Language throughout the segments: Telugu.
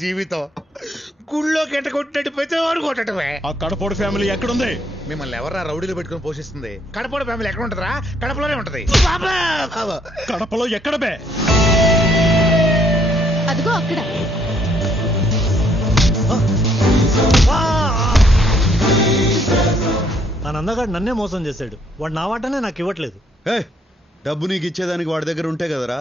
జీవితం గుళ్ళో కెట్ట కొట్టినట్టు ప్రతివాడు కొట్టడమే. ఆ కడపోడు ఫ్యామిలీ ఎక్కడుంది? మిమ్మల్ని ఎవరా రౌడీలు పెట్టుకుని పోషిస్తుంది? కడపోడు ఫ్యామిలీ ఎక్కడ ఉంటుందా? కడపలోనే ఉంటది. కడపలో ఎక్కడ బే? అదిగో అక్కడ. ఆ నందగాడు నన్నే మోసం చేశాడు. వాడు నా వాటనే నాకు ఇవ్వట్లేదు. డబ్బు నీకు ఇచ్చేదానికి వాడి దగ్గర ఉంటే కదరా.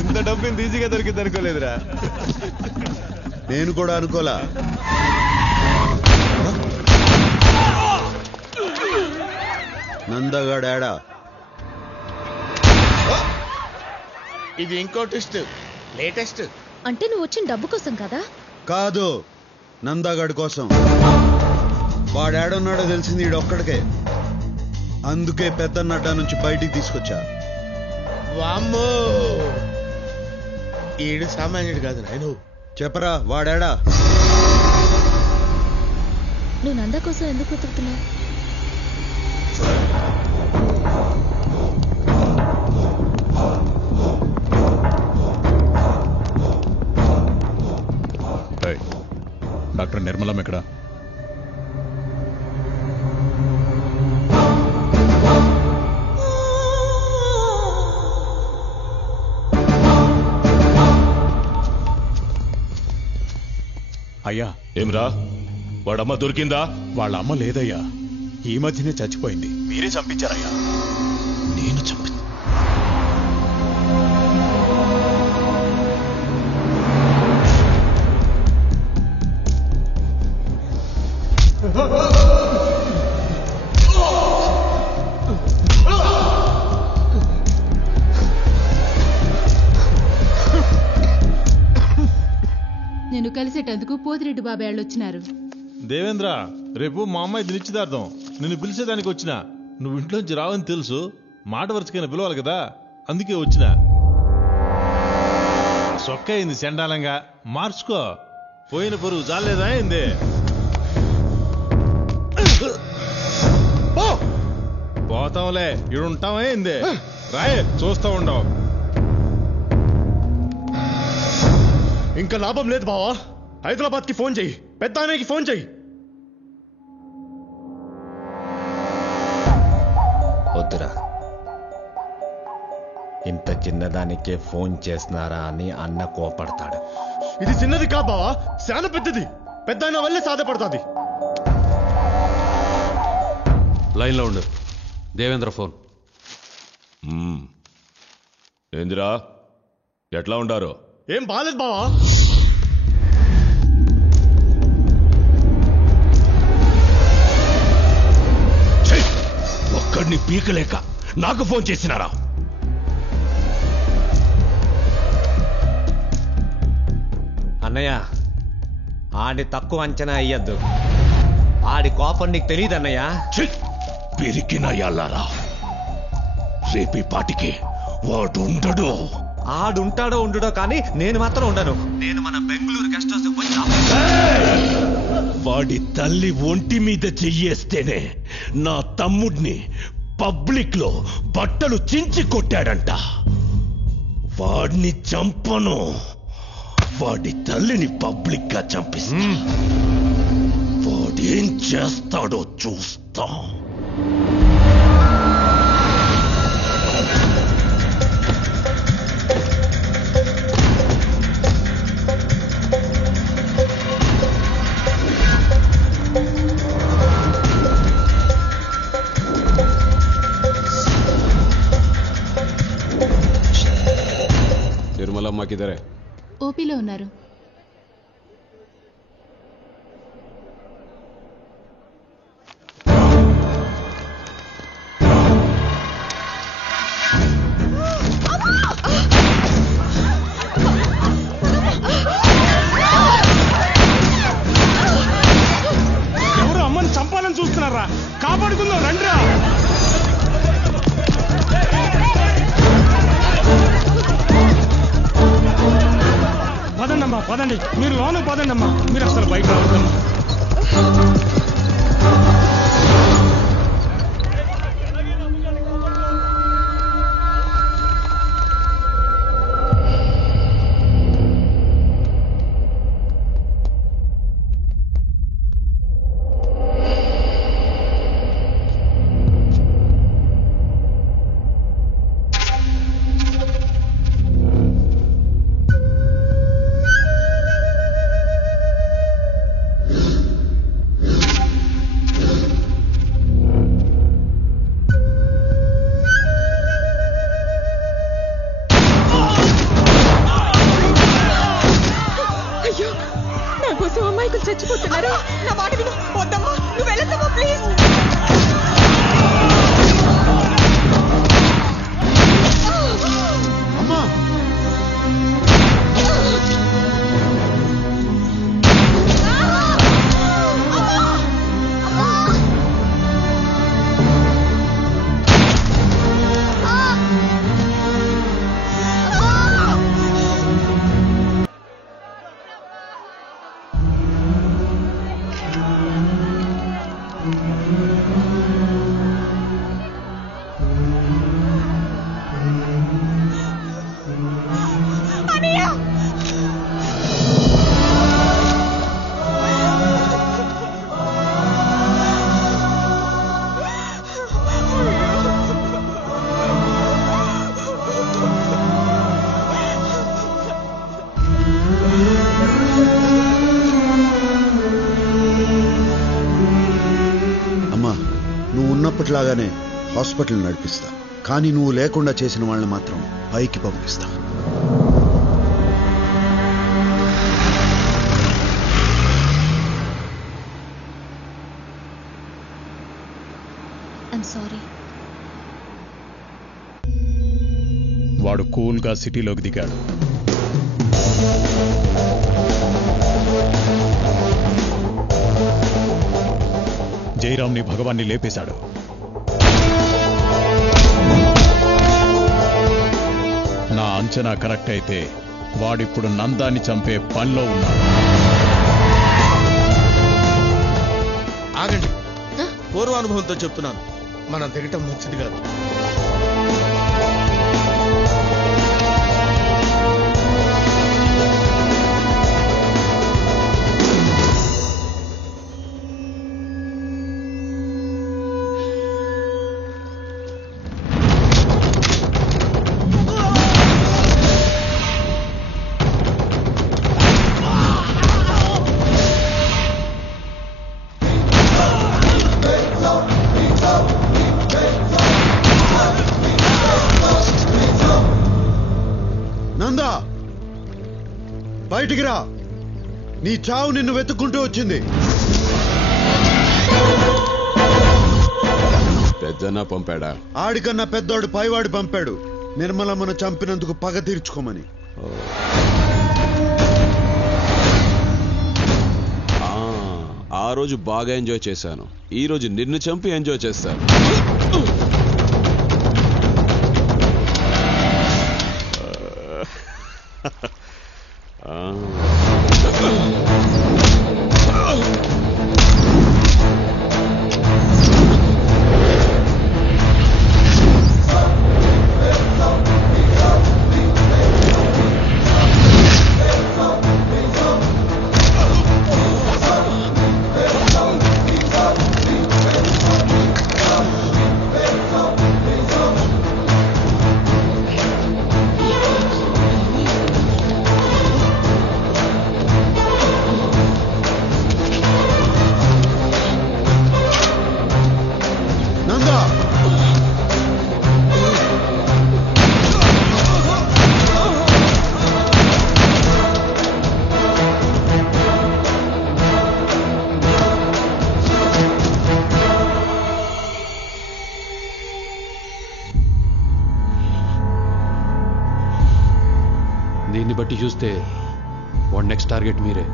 ఇంత డబ్బు ఇంత ఈజీగా దొరికింది అనుకోలేదురా. నేను కూడా అనుకోలా. నందగాడా? ఇది ఇంకో ట్విస్ట్, లేటెస్ట్. అంటే నువ్వు వచ్చిన డబ్బు కోసం కదా? కాదు, నందగాడి కోసం. వాడాడున్నాడో తెలిసింది ఈడొక్కడికే. అందుకే పెద్దన్నడ్డ నుంచి బయటికి తీసుకొచ్చా. వామ్మో, ఈడు సామాన్యుడు కాదు నాయను. చెప్పరా వాడాడా? నువ్వు నంద కోసం ఎందుకు వెతుకుతున్నావు? డాక్టర్ నిర్మలం ఎక్కడ? అయ్యా. ఏమ్రా, వాడమ్మ దొరికిందా? వాళ్ళ అమ్మ లేదయ్యా, ఈ మధ్యనే చచ్చిపోయింది. మీరే చంపించారయ్యా? నేను చంపి నేను కలిసేటందుకు పోతిరెడ్డి బాబాయ్ వాళ్ళు వచ్చినారు. దేవేంద్ర, రేపు మా అమ్మాయి నిశ్చితార్థం. నిన్ను పిలిచేదానికి వచ్చిన. నువ్వు ఇంట్లోంచి రావని తెలుసు, మాట వరుసకైనా పిలవాలి కదా, అందుకే వచ్చిన. సొక్క అయింది చండాలంగా, మార్చుకో. పోయిన పరువు చాలేదా అయింది? పోతాంలే, ఇడుంటావా అయింది? రాయే, చూస్తా ఉండవు. ఇంకా లాభం లేదు బావా. హైదరాబాద్ కి ఫోన్ చెయ్యి, పెద్దానికి ఫోన్ చెయ్యి. వద్దురా, ఇంత చిన్నదానికే ఫోన్ చేస్తున్నారా అని అన్న కోపడతాడు. ఇది చిన్నది కా బావా, చాలా పెద్దది. పెద్దాయన వల్లే సాధపడుతుంది. లైన్లో ఉండు. దేవేంద్ర ఫోన్. ఏందిరా, ఎట్లా ఉండారు? ఏం బాలేదు బావా. ఒక్కడిని పీకలేక నాకు ఫోన్ చేసినారా? అన్నయ్య, ఆడి తక్కువ అంచనా అయ్యద్దు. ఆడి కోపం నీకు తెలియదు అన్నయ్య. పిరికినయ్యాలారా, రేపీ పాటికి వాడు ఉండడు. ఆడుంటాడో ఉండుడో కానీ నేను మాత్రం ఉండను. నేను మన బెంగళూరు గెస్ట్ హౌస్ పోయినా వాడి తల్లి ఒంటి మీద చెయ్యేస్తేనే నా తమ్ముడిని పబ్లిక్ లో బట్టలు చించి కొట్టాడంట. వాడిని చంపను, వాడి తల్లిని పబ్లిక్ గా చంపిస్తా. వాడేం చేస్తాడో చూస్తా. నిర్మలమ్మ కిదరే? ఓపీలో ఉన్నారు. ఎవరు అమ్మని చంపాలని చూస్తున్నారా? కాపాడుకుందాం రండిరా. పదండమ్మా, పదండి. మీరు లోను పదండమ్మా, మీరు అసలు బయట రావద్దమ్మా. అంటున్నారు? నా మాట విను. వద్దమ్మా, నువ్వు వెళ్ళొద్దమ్మా ప్లీజ్. అమ్మా ఉన్నప్పటిలాగానే హాస్పిటల్ నడిపిస్తా, కానీ నువ్వు లేకుండా చేసిన వాళ్ళని మాత్రం పైకి పంపిస్తా. I'm sorry. వాడు కూల్గా సిటీలోకి దిగాడు. జయరామ్ని భగవాన్ని లేపేశాడు. నా అంచనా కరెక్ట్ అయితే వాడిప్పుడు నందాన్ని చంపే పనిలో ఉన్నాడు. ఆగండి, పూర్వానుభవంతో చెప్తున్నాను, మనం తిరగటం మంచిది కాదు. బయటికి రా, నీ చావు నిన్ను వెతుక్కుంటూ వచ్చింది. పెద్దన్న పంపాడా? ఆడికన్నా పెద్దోడు పైవాడు పంపాడు, నిర్మలమ్మను చంపినందుకు పగ తీర్చుకోమని. ఆ రోజు బాగా ఎంజాయ్ చేశాను, ఈ రోజు నిన్ను చంపి ఎంజాయ్ చేస్తాను. దీన్ని బట్టి చూస్తే వాడి నెక్స్ట్ టార్గెట్ మీరే.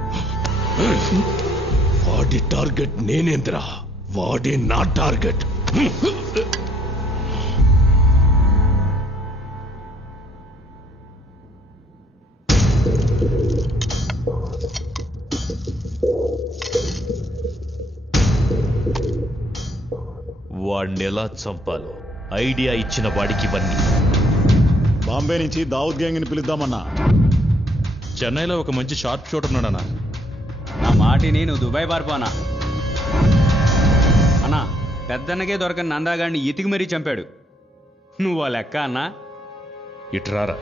వాడి టార్గెట్ నేనేంద్రా, వాడే నా టార్గెట్. వాడిని ఎలా చంపాలో ఐడియా ఇచ్చిన వాడికి ఇవన్నీ. బాంబే నుంచి దావుద్ గ్యాంగ్ ని పిలుద్దామన్నా. చెన్నైలో ఒక మంచి షార్ప్ షూటర్ ఉన్నాడన్నా. నా మాటిని నువ్వు దుబాయ్ పారిపోనా అన్నా. పెద్దన్నకే దొరకని నందాగాడిని ఇతికి మరీ చంపాడు. నువ్వు ఆ లెక్క అన్నా. ఇట్రారా.